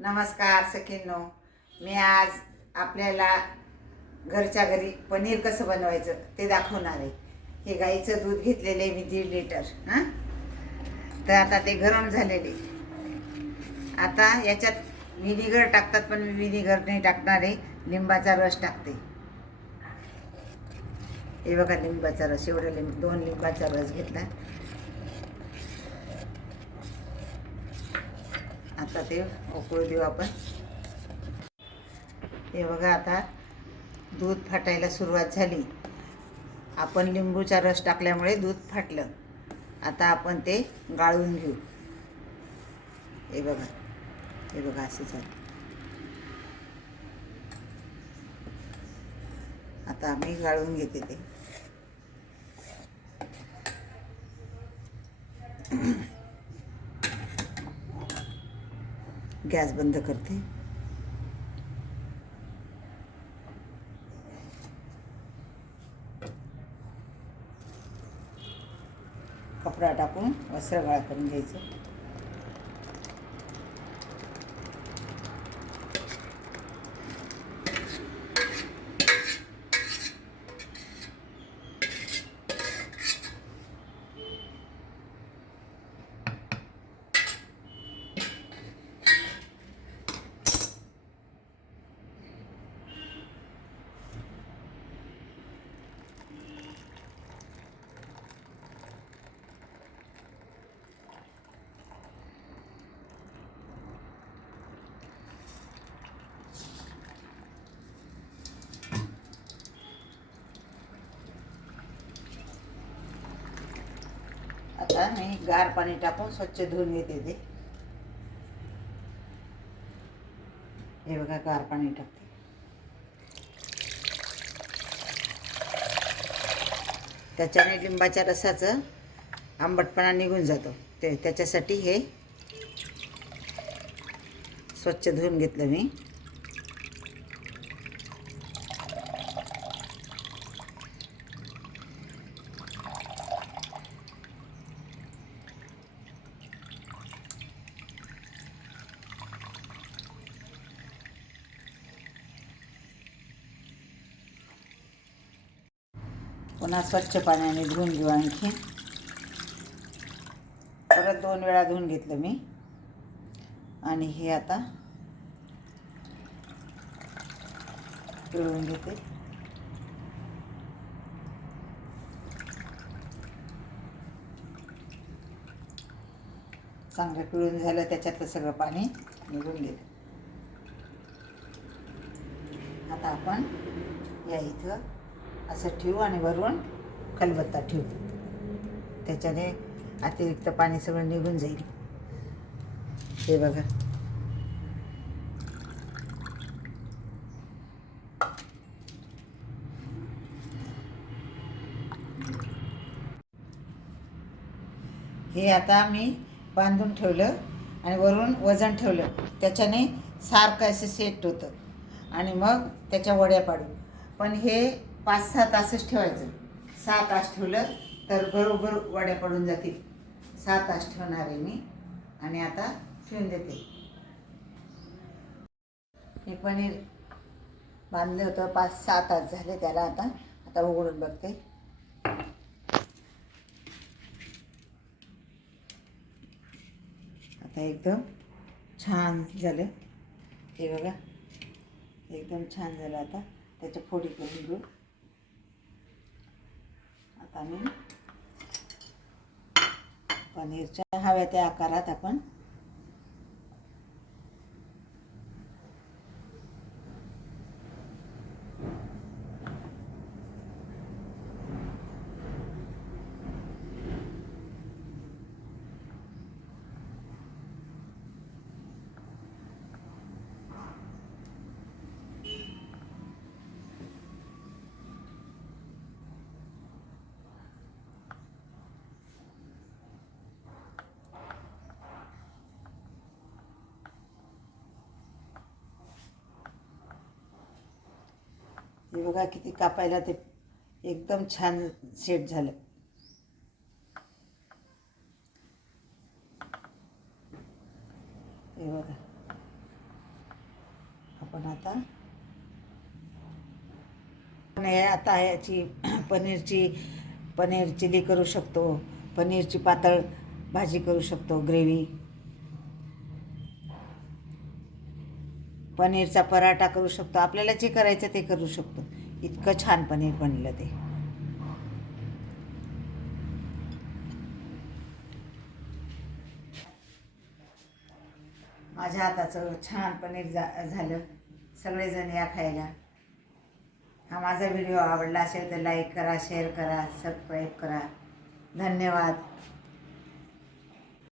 नमस्कार सखींनो, मी आज आपल्याला घरच्या घरी पनीर कसं बनवायचं ते दाखवणार आहे. हे गाईचं दूध घेतलेले मी 1.5 लिटर. तर आता ते गरम झालेले. आता याच्यात विनेगर टाकतात, पण मी विनेगर नाही टाकणार आहे, लिंबाचा रस टाकते. हे बघा लिंबाचा रस, एवढं 2 लिंबाचा रस घेतला. आता ते उकळू देऊ आपण. हे बघा आता दूध फाटायला सुरुवात झाली. आपण लिंबूचा रस टाकल्यामुळे दूध फाटलं. आता आपण ते गाळून घेऊ. हे बघा असं झालं. आता आम्ही गाळून घेते ते. गॅस बंद करते. कपडा टाकून वस्त्र गाळ करून घ्यायचं. आता मी गार पाणी टाकून स्वच्छ धुवून घेते ते. हे बघा गार पाणी टाकते. त्याच्याने लिंबाच्या रसाचं आंबटपणा निघून जातो. त्याच्यासाठी हे स्वच्छ धुवून घेतलं मी. पुन्हा स्वच्छ पाण्याने धुवून घेऊ. आणखी परत 2 वेळा धुवून घेतलं मी. आणि हे आता पिळून घेते. चांगलं पिळून झालं, त्याच्यातलं सगळं पाणी निघून गेलं. आता आपण या इथं असं ठेवू आणि वरून खलबत्ता ठेवू. त्याच्याने अतिरिक्त पाणी सगळं निघून जाईल. हे बघा. हे आता मी बांधून ठेवलं आणि वरून वजन ठेवलं. त्याच्याने सारखं असं सेट होतं. आणि मग त्याच्या वड्या पाडू. पण हे 5-6 तासच ठेवायचं. 6 तास ठेवलं तर बरोबर वड्या पडून जातील. 6 तास ठेवणार आहे मी. आणि आता ठेवून देते. हे पनीर बांधलं होतं, 5-6 तास झाले त्याला. आता उघडून बघते. आता एकदम छान झालं. हे बघा एकदम छान झालं. आता त्याच्या फोडी करून घेऊ. आता मी पनीरच्या हव्या त्या आकारात आपण हे बघा किती कापायला ते एकदम छान सेट झालं. हे बघा आपण आता. आता याची पनीर चिली करू शकतो, पनीरची पातळ भाजी करू शकतो, ग्रेव्ही, पनीरचा पराठा करू शकतो. आपल्याला जे करायचं ते करू शकतो. इतकं छान पनीर बनलं ते. माझ्या हाताचं छान पनीर झालं. सगळेजण या खायला. हा माझा व्हिडिओ आवडला असेल तर लाईक करा, शेअर करा, सबस्क्राईब करा. धन्यवाद.